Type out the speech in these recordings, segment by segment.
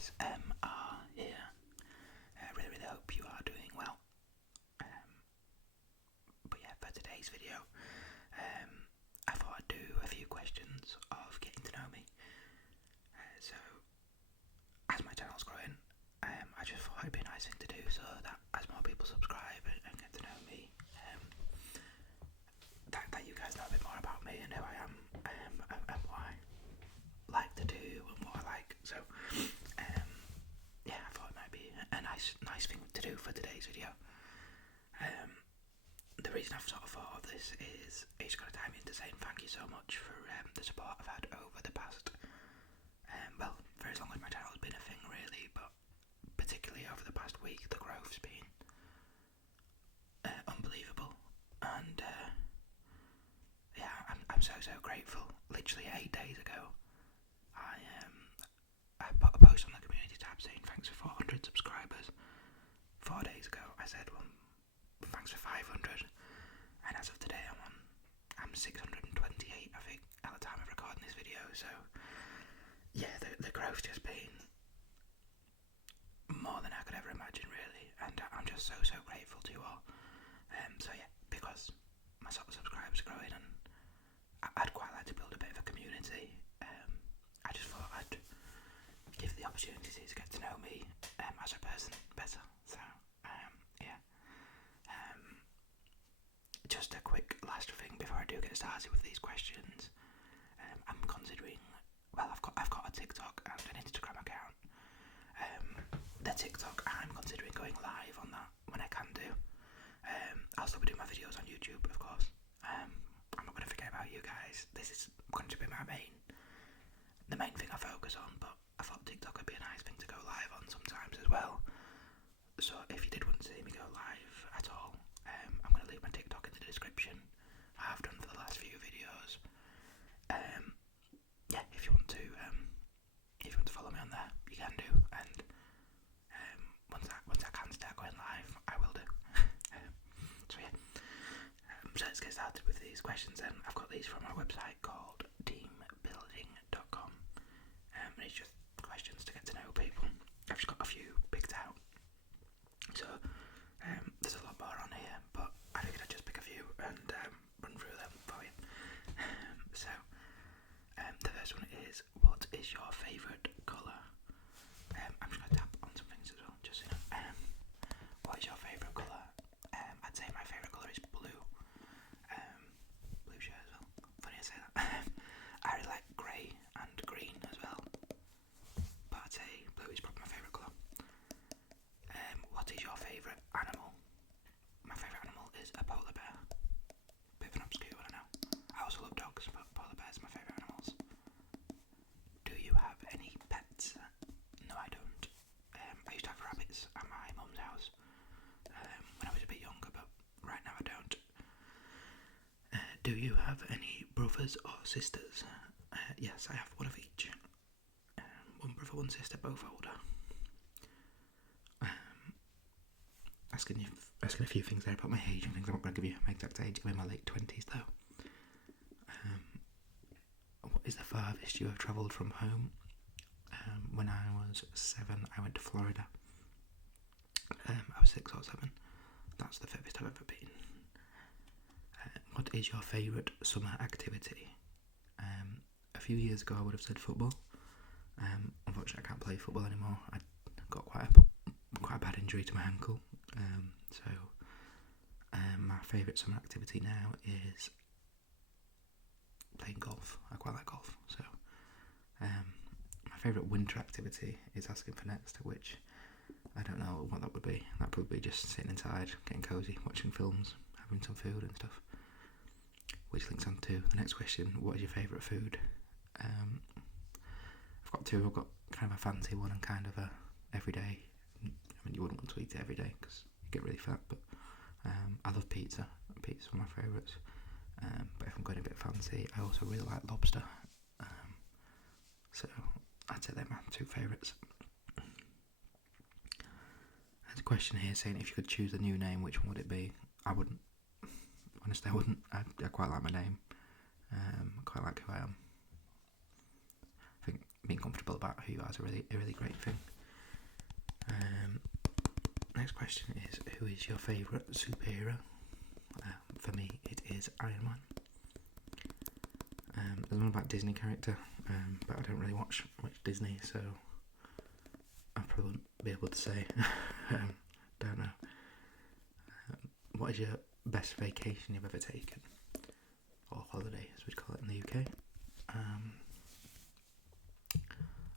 ASMR here. I really hope you are doing well. But yeah, for today's video, I thought I'd do a few questions of getting to know me. So, as my channel's growing, I just thought it'd be a nice thing to do so that as more people subscribe and get to know me, that you guys know a bit more about me and who I am, and what I like to do and what I like. So, yeah, I thought it might be a nice thing to do for today's video. The reason I've sort of thought of this is it's going to tie me into saying thank you so much for the support I've had over the past, well, for as long as my channel's been a thing really, but particularly over the past week, the growth's been unbelievable, and yeah, I'm so grateful. Literally 8 days ago, I put a post on the community tab saying thanks for 400 subscribers. 4 days ago, I said, well, thanks for 500, and as of today, I'm 628, I think, at the time of recording this video. So, yeah, the growth's just been more than I could ever imagine, really, and I'm just so grateful to you all. So yeah, because my sort of subscribers are growing, and I'd quite like to build a bit of a community. I just thought I'd give the opportunity to get to know me as a person better. So yeah. Just a quick last thing before I do get started with these questions. I'm considering. Well, I've got a TikTok and an Instagram account. The TikTok, I'm considering going live on that when I can do. I'll still be doing my videos on YouTube, of course. I'm not going to forget about you guys. This is going to be the main thing I focus on, but I thought TikTok would be a nice thing to go live on sometimes as well. So if you did want to see me go live at all, I'm going to leave my TikTok in the description. I have done for the last few videos. Yeah, if you want to follow me on there, you can do. And once I can start going live, I will do. So yeah. So let's get started with these questions then. I've got these from our website called teambuilding.com. And it's just questions to get to know people. I've just got a few picked out. So there's a lot more on here, but I figured I'd just pick a few and run through them for you. So the first one is, what is your favourite colour? I'm just going to tap on some things as well, just so you know. What is your favourite colour? I'd say my favourite colour is blue. Blue shirt as well. Funny I say that. I really like grey and green as well, but I'd say blue is probably my favourite colour. What is your favourite animal? My favourite animal is a polar bear. Bit of an obscure one, I know. I also love dogs, but polar bears are my favourite animals. Do you have any pets? No, I don't. I used to have rabbits at my mum's house when I was a bit younger, but right now I don't. Do you have any brothers or sisters? Yes, I have one of each. One brother, one sister, both older. Asking a few things there about my age and things. I'm not going to give you my exact age. I'm in my late 20s though. What is the farthest you have travelled from home? When I was 7, I went to Florida. I was 6 or 7. That's the furthest I've ever been. What is your favourite summer activity? A few years ago I would have said football. Unfortunately I can't play football anymore. I got quite a bad injury to my ankle. So my favourite summer activity now is playing golf. I quite like golf. So my favourite winter activity is asking for next, which I don't know what that would be. That'd probably be just sitting inside, getting cosy, watching films, having some food and stuff. Which links on to the next question, what is your favourite food? I've got two. I've got kind of a fancy one and kind of a everyday. I mean, you wouldn't want to eat it every day because you get really fat, but I love pizza. Pizza's one of my favourites. But if I'm going a bit fancy, I also really like lobster. So I'd say they're my two favourites. There's a question here saying if you could choose a new name, which one would it be? I wouldn't. Honestly, I wouldn't. I quite like my name. I quite like who I am. I think being comfortable about who you are is a really great thing. Next question is, who is your favourite superhero? For me, it is Iron Man. There's one about Disney character, but I don't really watch much Disney, so I probably wouldn't be able to say. Don't know. What is your best vacation you've ever taken? Or holiday, as we'd call it in the UK.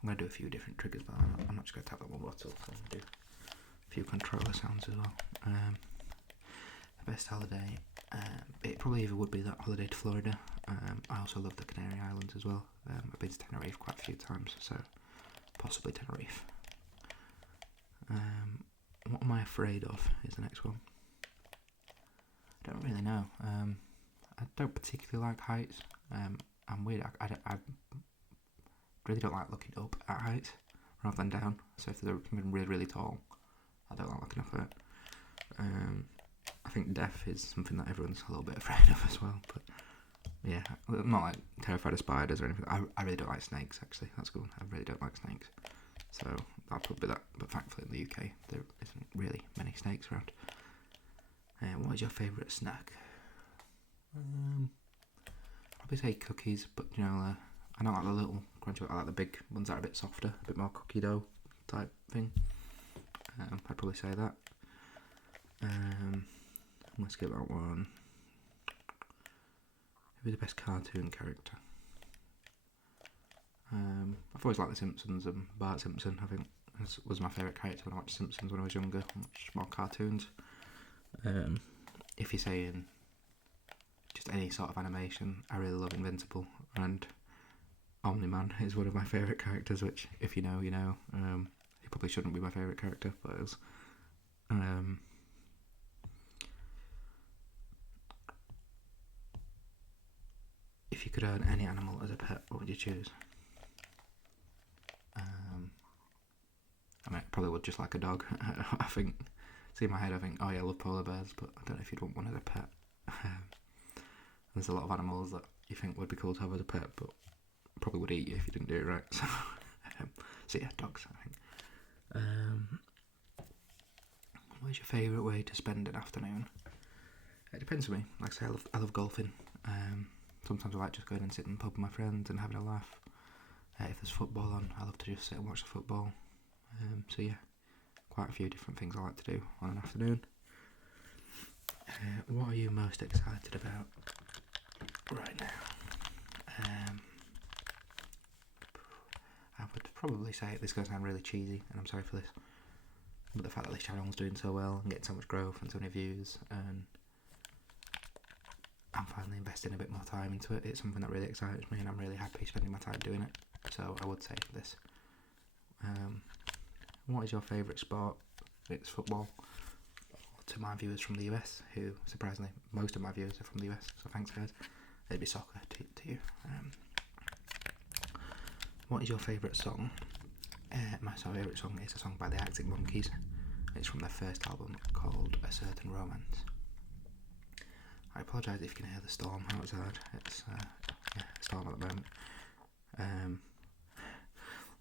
I'm going to do a few different triggers, but I'm not just going to tap that one bottle, so I'm going to do a few controller sounds as well. The best holiday, it probably either would be that holiday to Florida. I also love the Canary Islands as well. I've been to Tenerife quite a few times, so possibly Tenerife. What am I afraid of is the next one. I don't really know. I don't particularly like heights. I'm weird. I really don't like looking up at heights rather than down. So if there's something really tall, I don't like looking up at it. I think death is something that everyone's a little bit afraid of as well. But yeah, I'm not like terrified of spiders or anything. I really don't like snakes, actually. That's good. I really don't like snakes. So that'll probably be that. But thankfully in the UK there isn't really many snakes around. What is your favourite snack? Probably say cookies, but you know, I don't like the little crunchy. I like the big ones that are a bit softer, a bit more cookie dough type thing. I'd probably say that. Let's get that one. Who's the best cartoon character? I've always liked The Simpsons, and Bart Simpson, I think, was my favourite character when I watched Simpsons when I was younger. I watched more cartoons. If you're saying just any sort of animation, I really love Invincible, and Omni-Man is one of my favourite characters, which, if you know, you know. He probably shouldn't be my favourite character, but it is. If you could own any animal as a pet, what would you choose? I mean, I probably would just like a dog. I think, see in my head, I think, oh yeah, I love polar bears, but I don't know if you'd want one as a pet. There's a lot of animals that you think would be cool to have as a pet, but probably would eat you if you didn't do it right. So yeah, dogs, I think. What is your favourite way to spend an afternoon? It depends for me. Like I say, I love golfing. Sometimes I like just going and sitting in the pub with my friends and having a laugh. If there's football on, I love to just sit and watch the football. So yeah, quite a few different things I like to do on an afternoon. What are you most excited about right now? I would probably say, this is going to sound really cheesy, and I'm sorry for this, but the fact that this channel's doing so well and getting so much growth and so many views, and I'm finally investing a bit more time into it. It's something that really excites me, and I'm really happy spending my time doing it. So I would say this. What is your favourite sport? It's football. To my viewers from the US, who surprisingly most of my viewers are from the US, so thanks guys. It'd be soccer to you. What is your favourite song? My favourite song is a song by the Arctic Monkeys. It's from their first album called A Certain Romance. I apologise if you can hear the storm outside. It's a storm at the moment.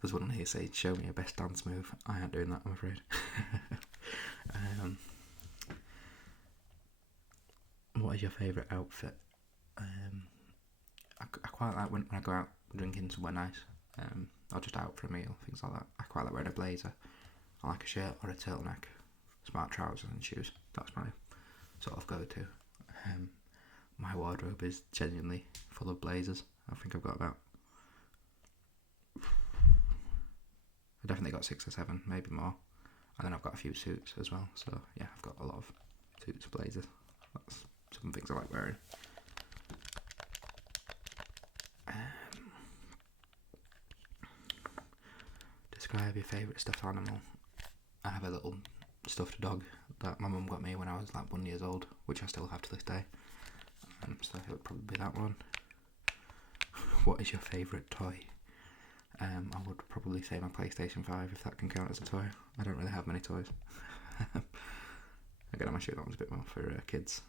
There's one here saying, show me your best dance move. I ain't doing that, I'm afraid. What is your favourite outfit? I quite like when I go out drinking somewhere nice, or just out for a meal, things like that. I quite like wearing a blazer. I like a shirt or a turtleneck, smart trousers and shoes. That's my sort of go-to. My wardrobe is genuinely full of blazers. I think I've got about, I've definitely got 6 or 7, maybe more. And then I've got a few suits as well. So yeah, I've got a lot of suits, blazers. That's some things I like wearing. Describe your favourite stuffed animal. I have a little stuffed dog that my mum got me when I was like 1 year old, which I still have to this day. So it would probably be that one. What is your favourite toy? I would probably say my PlayStation 5, if that can count as a toy. I don't really have many toys. Again, I'm sure that one's a bit more for kids.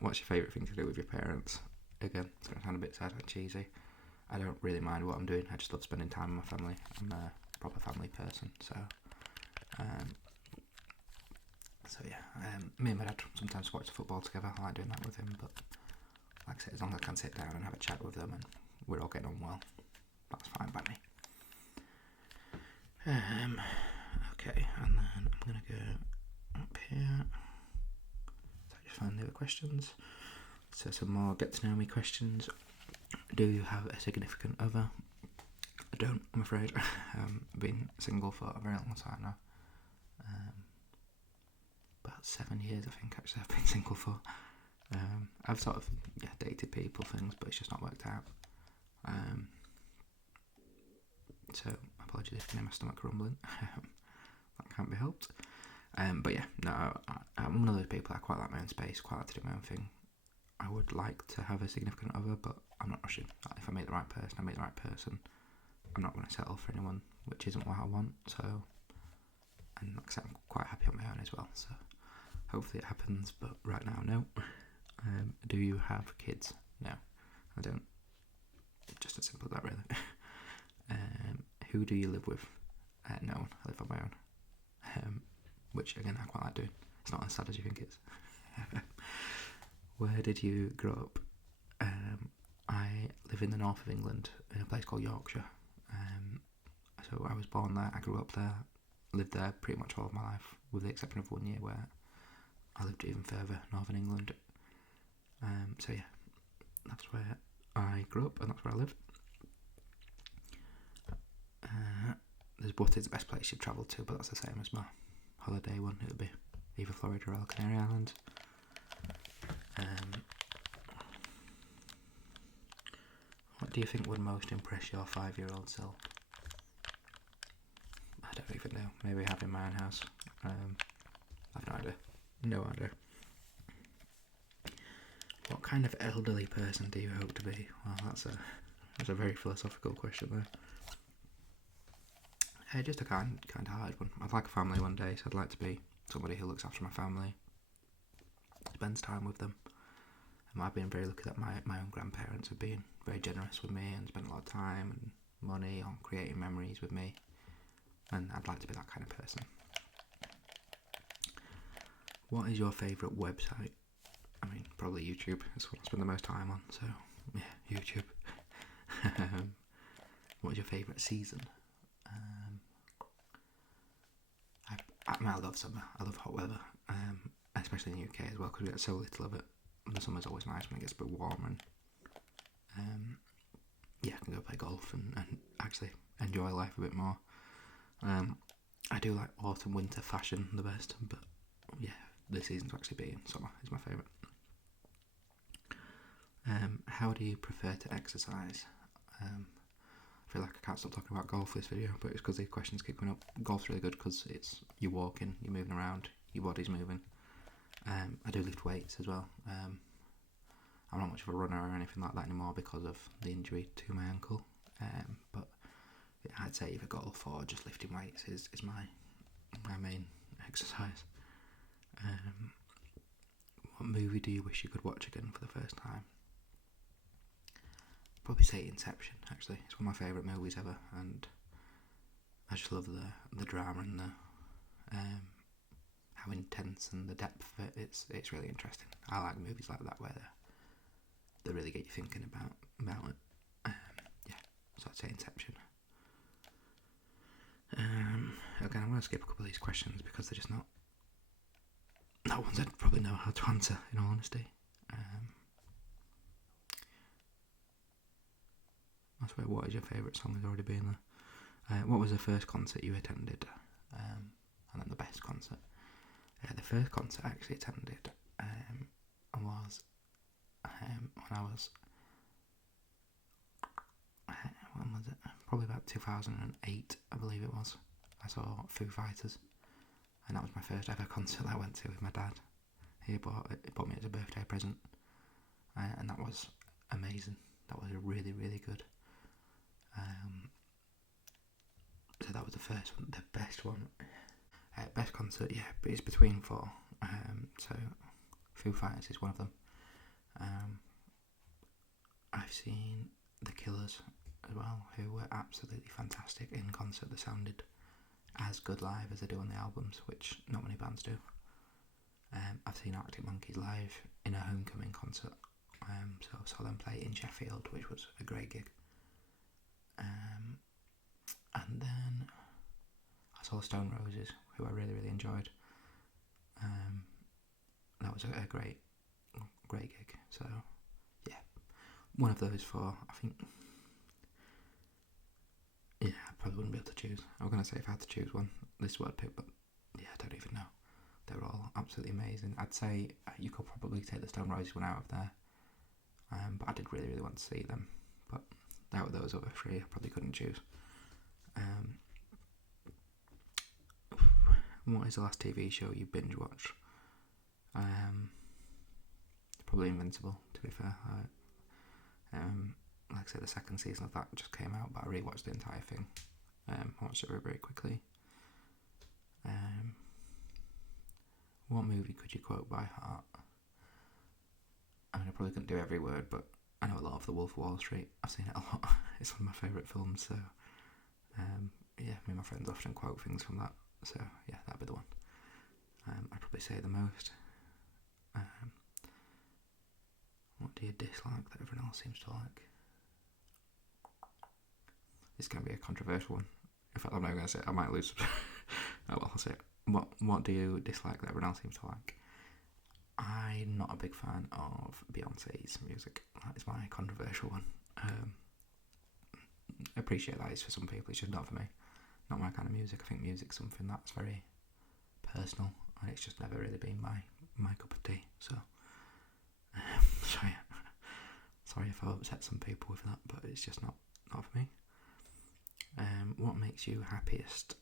What's your favourite thing to do with your parents? Again, it's going to sound a bit sad and cheesy. I don't really mind what I'm doing. I just love spending time with my family. I'm a proper family person, so me and my dad sometimes watch the football together. I like doing that with him, but like I said, as long as I can sit down and have a chat with them and we're all getting on well, that's fine by me. Okay, and then I'm gonna go up here. So I just find the other questions. So some more get to know me questions. Do you have a significant other? I don't, I'm afraid. I've been single for a very long time now. About 7 years, I think, actually, I've been single for. I've sort of dated people, things, but it's just not worked out. So apologies if you hear my stomach rumbling. That can't be helped. But yeah, no, I'm one of those people. I quite like my own space, quite like to do my own thing. I would like to have a significant other, but I'm not rushing. Like, if I meet the right person, I meet the right person. I'm not going to settle for anyone which isn't what I want. So, and like I said, I'm quite happy on my own as well. So hopefully it happens, but right now, no. Do you have kids? No, I don't. Just as simple as that, really. Who do you live with? No one. I live on my own. Which again, I quite like doing. It's not as sad as you think it is. Where did you grow up? I live in the north of England, in a place called Yorkshire. So I was born there, I grew up there, lived there pretty much all of my life, with the exception of 1 year where I lived even further northern England. So yeah, that's where I grew up and that's where I live. There's what is the best place you've travelled to, but that's the same as my holiday one. It'll be either Florida or Canary Islands. What do you think would most impress your 5-year-old self? I don't even know. Maybe having my own house. I have no idea. No idea. What kind of elderly person do you hope to be? Well, that's a very philosophical question there. Just a kind of hard one. I'd like a family one day, so I'd like to be somebody who looks after my family, spends time with them. I've been very lucky that my own grandparents have been very generous with me and spent a lot of time and money on creating memories with me, and I'd like to be that kind of person. What is your favourite website? I mean, probably YouTube. It's what I spend the most time on, so yeah, YouTube. What is your favourite season? I love summer. I love hot weather, especially in the UK as well, because we get so little of it. The summer's always nice when it gets a bit warmer, and I can go play golf and actually enjoy life a bit more. I do like autumn, winter fashion the best, but yeah, the season to actually be in summer is my favourite. How do you prefer to exercise? I feel like I can't stop talking about golf this video, but it's because the questions keep coming up. Golf's really good because you're walking, you're moving around, your body's moving. I do lift weights as well. I'm not much of a runner or anything like that anymore because of the injury to my ankle. But yeah, I'd say either golf or just lifting weights is my main exercise. What movie do you wish you could watch again for the first time? Probably say Inception, actually. It's one of my favourite movies ever, and I just love the drama and the how intense and the depth of it. It's really interesting. I like movies like that where they really get you thinking about it. So I'd say Inception. Again, I'm going to skip a couple of these questions because they're just not ones I'd probably know how to answer, in all honesty. I swear, what is your favourite song has already been there. What was the first concert you attended? And then the best concert. The first concert I actually attended was when I was, when was it? Probably about 2008, I believe it was. I saw Foo Fighters, and that was my first ever concert I went to with my dad. He bought me as a birthday present, and that was amazing. That was really, really good. So that was the first one. The best one, best concert, yeah, but it's between four. So Foo Fighters is one of them. I've seen The Killers as well, who were absolutely fantastic in concert. They sounded as good live as they do on the albums, which not many bands do. I've seen Arctic Monkeys live in a homecoming concert, so I saw them play in Sheffield, which was a great gig. And then I saw the Stone Roses, who I really, really enjoyed. That was a great gig. So yeah, one of those four. I think. Yeah, I probably wouldn't be able to choose. I was going to say if I had to choose one, this would pick, but yeah, I don't even know. They were all absolutely amazing. I'd say you could probably take the Stone Roses one out of there, but I did really, really want to see them. But out of those other three, I probably couldn't choose. What is the last TV show you binge watched? Probably Invincible, to be fair. Like I said, the second season of that just came out, but I rewatched the entire thing. I watched it very, very quickly. What movie could you quote by heart? I mean, I probably couldn't do every word, but I know a lot of The Wolf of Wall Street. I've seen it a lot. It's one of my favourite films, so yeah, me and my friends often quote things from that. So yeah, that'd be the one. I'd probably say the most. What do you dislike that everyone else seems to like? This can be a controversial one. In fact, I'm not going to say it. I might lose. Oh well, I'll say it. What do you dislike that everyone else seems to like? I'm not a big fan of Beyonce's music. That is my controversial one. I appreciate that it's for some people. It's just not for me. Not my kind of music. I think music's something that's very personal, and it's just never really been my cup of tea. So, sorry if I upset some people with that, but it's just not for me. What makes you happiest?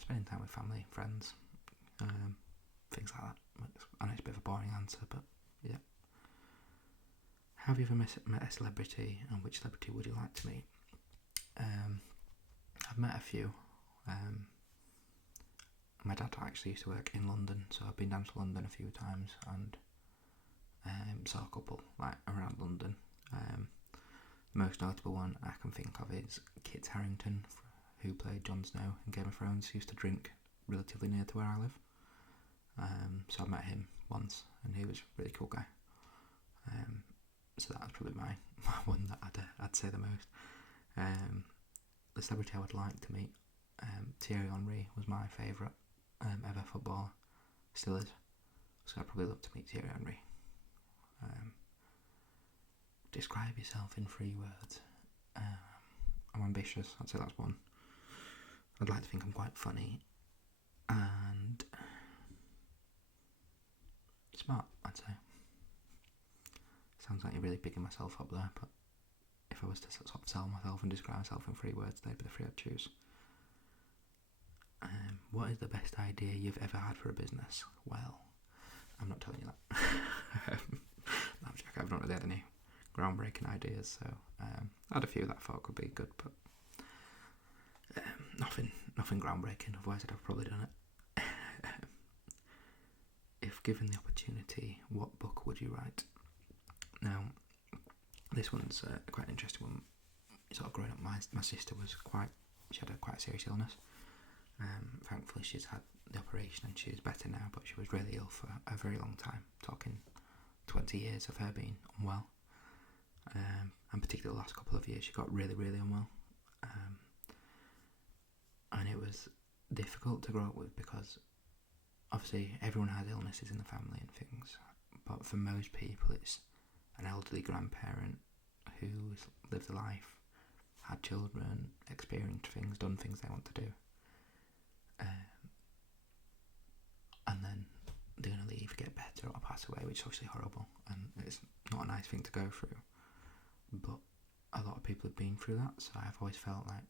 Spending time with family, friends, things like that. I know it's a bit of a boring answer, but yeah. Have you ever met a celebrity, and which celebrity would you like to meet? I've met a few. My dad actually used to work in London, so I've been down to London a few times and saw a couple like around London. The most notable one I can think of is Kit Harington, who played Jon Snow in Game of Thrones. He used to drink relatively near to where I live. So I met him once, and he was a really cool guy. So that's probably my one that I'd say the most. The celebrity I would like to meet, Thierry Henry was my favourite ever footballer, still is. So I'd probably love to meet Thierry Henry. Describe yourself in 3 words. I'm ambitious, I'd say that's one. I'd like to think I'm quite funny and smart, I'd say. Sounds like you're really picking myself up there, but if I was to sort of sell myself and describe myself in 3 words, they'd be the 3 I'd choose. What is the best idea you've ever had for a business? Well, I'm not telling you that. No, I'm joking, I've not really had any groundbreaking ideas, so I had a few that I thought could be good, but nothing groundbreaking, otherwise I'd have probably done it. If given the opportunity, what book would you write? Now, this one's quite an interesting one. Sort of growing up, my sister she had quite a serious illness. Thankfully she's had the operation and she's better now, but she was really ill for a very long time, talking 20 years of her being unwell. And particularly the last couple of years she got really, really unwell. And it was difficult to grow up with because obviously everyone has illnesses in the family and things, but for most people it's an elderly grandparent who's lived a life, had children, experienced things, done things they want to do, and then they're going to leave, get better or pass away, which is obviously horrible and it's not a nice thing to go through, but a lot of people have been through that, so I've always felt like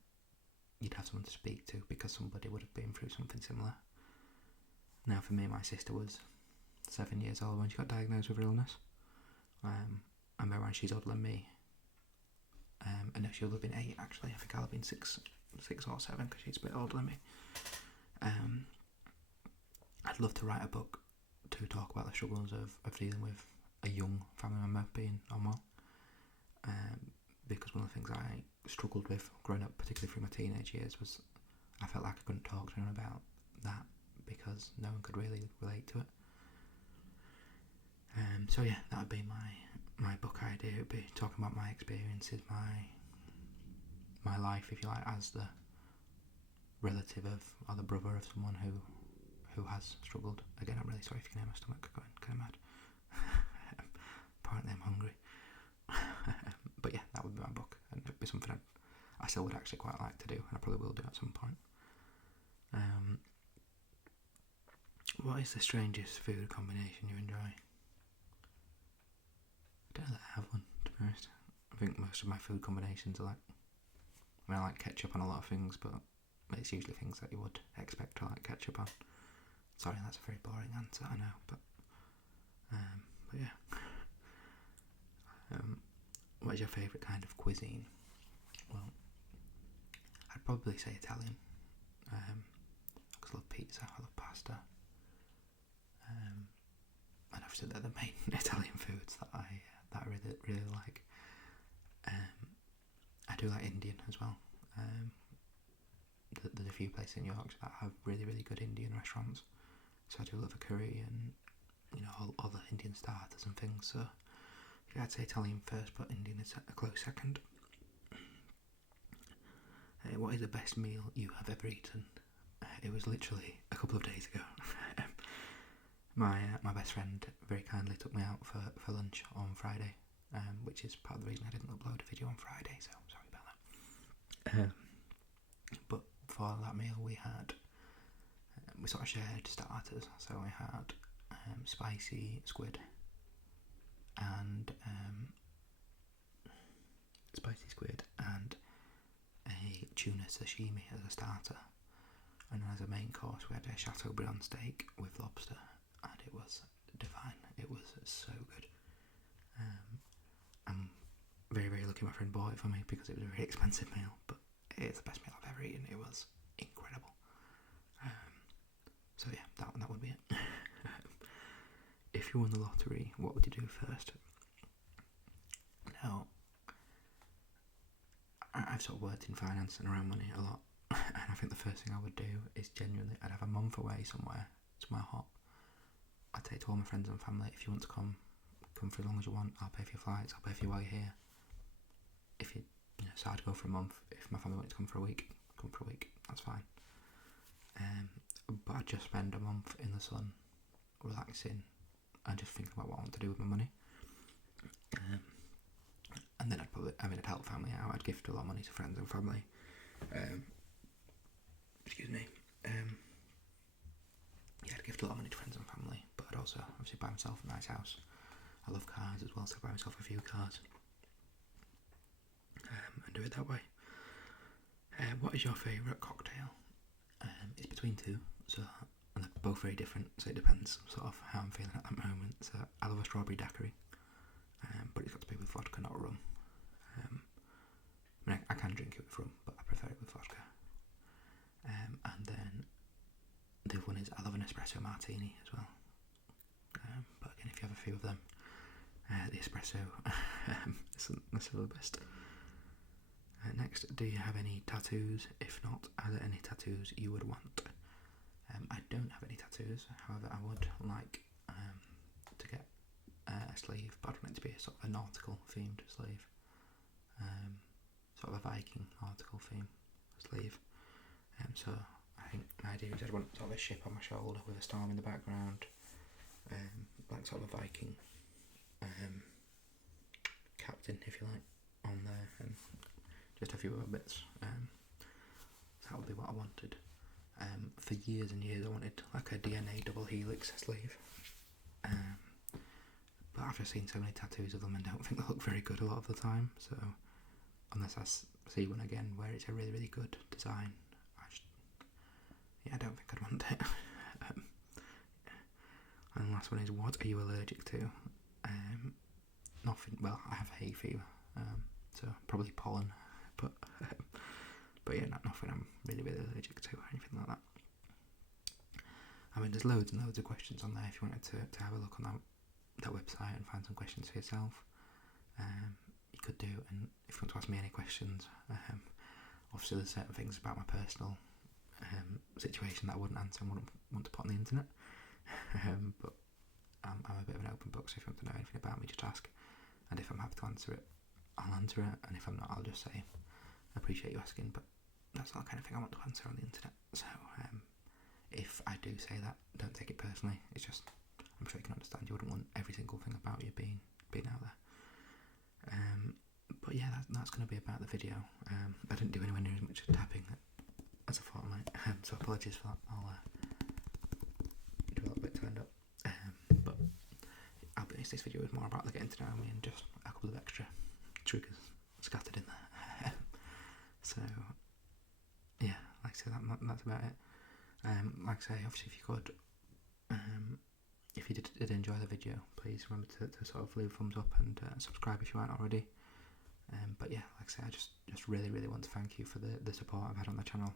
you'd have someone to speak to because somebody would have been through something similar. Now for me, my sister was 7 years old when she got diagnosed with her illness. And bear in mind she's older than me. And no, she'll have been 8 actually. I think I'll have been 6 or 7 because she's a bit older than me. I'd love to write a book to talk about the struggles of dealing with a young family member being unwell. because one of the things I struggled with growing up, particularly through my teenage years, was I felt like I couldn't talk to anyone about that because no one could really relate to it. So yeah, that would be my book idea. It would be talking about my experiences, my life, if you like, as the relative of, or the brother of someone who has struggled. Again, I'm really sorry if you can hear my stomach going kind of mad. Apparently I'm hungry. But yeah, that would be my book, and it would be something I still would actually quite like to do, and I probably will do at some point. What is the strangest food combination you enjoy? I don't really have one, to be honest. I think most of my food combinations are like, I like ketchup on a lot of things, but it's usually things that you would expect to like ketchup on. Sorry, that's a very boring answer, I know, but yeah. What is your favourite kind of cuisine? Well, I'd probably say Italian. Because I love pizza, I love pasta. And obviously they're the main Italian foods that I really like. I do like Indian as well. There's a few places in Yorkshire that have really, really good Indian restaurants. So I do love a curry and, you know, all the Indian starters and things. So yeah, I'd say Italian first, but Indian is a close second. What is the best meal you have ever eaten? It was literally a couple of days ago. My best friend very kindly took me out for lunch on Friday, which is part of the reason I didn't upload a video on Friday, so sorry about that. But for that meal we sort of shared starters, so we had spicy squid and a tuna sashimi as a starter, and then as a main course we had a Chateaubriand steak with lobster, and it was divine. It was so good. I'm very, very lucky my friend bought it for me because it was a very expensive meal, but it's the best meal I've ever eaten. It was incredible. So yeah, that would be it. If you won the lottery, what would you do first? Now, I've sort of worked in finance and around money a lot, and I think the first thing I would do is genuinely, I'd have a month away somewhere, somewhere hot. I'd say to all my friends and family, if you want to come for as long as you want, I'll pay for your flights, I'll pay for you while you're here. If you decide to go for a month, if my family wanted to come for a week, come for a week, that's fine. But I'd just spend a month in the sun, relaxing, and just thinking about what I want to do with my money. And then I'd help family out, I'd gift a lot of money to friends and family. I'd gift a lot of money to friends and family, but I'd also obviously buy myself a nice house. I love cars as well, so I'd buy myself a few cars. And do it that way. What is your favourite cocktail? It's between two, and they're both very different, so it depends sort of how I'm feeling at that moment. So I love a strawberry daiquiri, but it's got to be with vodka, not rum. I can drink it with rum, but I prefer it with vodka. And then the other one is I love an espresso martini as well. But again, if you have a few of them, the espresso isn't necessarily the best. Next, do you have any tattoos? If not, are there any tattoos you would want? I don't have any tattoos, however I would like to get a sleeve, but I'd want it to be a sort of a nautical themed sleeve. Sort of a Viking nautical theme sleeve. So I think my idea is I'd want sort of a ship on my shoulder with a storm in the background, like sort of a Viking captain, if you like, on there, and just a few other bits. So that would be what I wanted. For years and years I wanted like a DNA double helix sleeve, but I've just seen so many tattoos of them and don't think they look very good a lot of the time, so unless I see one again where it's a really, really good design, I don't think I'd want it. And the last one is, what are you allergic to? Nothing. Well, I have hay fever, so probably pollen, but yeah, nothing I'm really, really allergic to or anything like that. I mean, there's loads and loads of questions on there if you wanted to have a look on that website and find some questions for yourself. You could do, and if you want to ask me any questions, obviously there's certain things about my personal situation that I wouldn't answer and wouldn't want to put on the internet, but I'm a bit of an open book, so if you want to know anything about me, just ask, and if I'm happy to answer it, I'll answer it, and if I'm not, I'll just say, I appreciate you asking, but that's not the kind of thing I want to answer on the internet. So if I do say that, don't take it personally. It's just, I'm sure you can understand, you wouldn't want every single thing about you being out there. But yeah, that's going to be about the video. I didn't do anywhere near as much tapping as I thought I might, so apologies for that. I'll do a little bit to end up. But I'll be honest, this video is more about getting to know me and just a couple of extra triggers scattered in there. So yeah, like I say, that's about it. Like I say, obviously if you could, if you did enjoy the video, please remember to sort of leave a thumbs up and subscribe if you aren't already. But yeah, like I say, I just really want to thank you for the support I've had on the channel,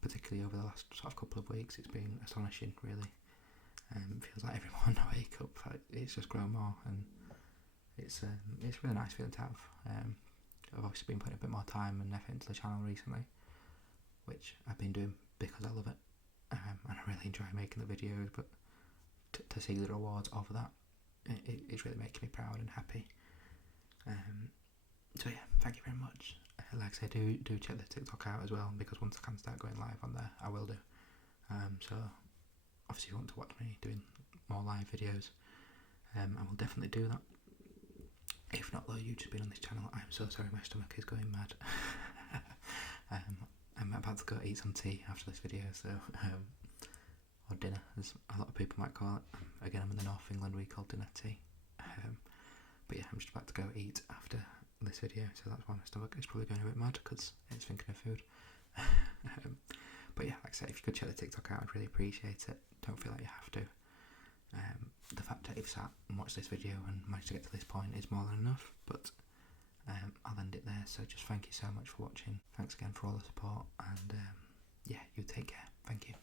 particularly over the last sort of couple of weeks. It's been astonishing, really. It feels like every morning I wake up, it's just grown more, and it's a really nice feeling to have. I've obviously been putting a bit more time and effort into the channel recently, which I've been doing because I love it, and I really enjoy making the videos, but to see the rewards of that, it's really making me proud and happy. So yeah, thank you very much. Like I say, do check the TikTok out as well, because once I can start going live on there, I will do. So obviously if you want to watch me doing more live videos, I will definitely do that. If not though, you've just been on this channel, I'm so sorry, my stomach is going mad. I'm about to go eat some tea after this video, so or dinner, as a lot of people might call it. Again, I'm in the North of England, we call dinner tea. But yeah, I'm just about to go eat after this video, so that's why my stomach is probably going a bit mad, because it's thinking of food. But yeah, like I said, if you could check the TikTok out, I'd really appreciate it. Don't feel like you have to. The fact that you've sat and watched this video and managed to get to this point is more than enough, but I'll end it there. So just thank you so much for watching. Thanks again for all the support, and yeah, you take care. Thank you.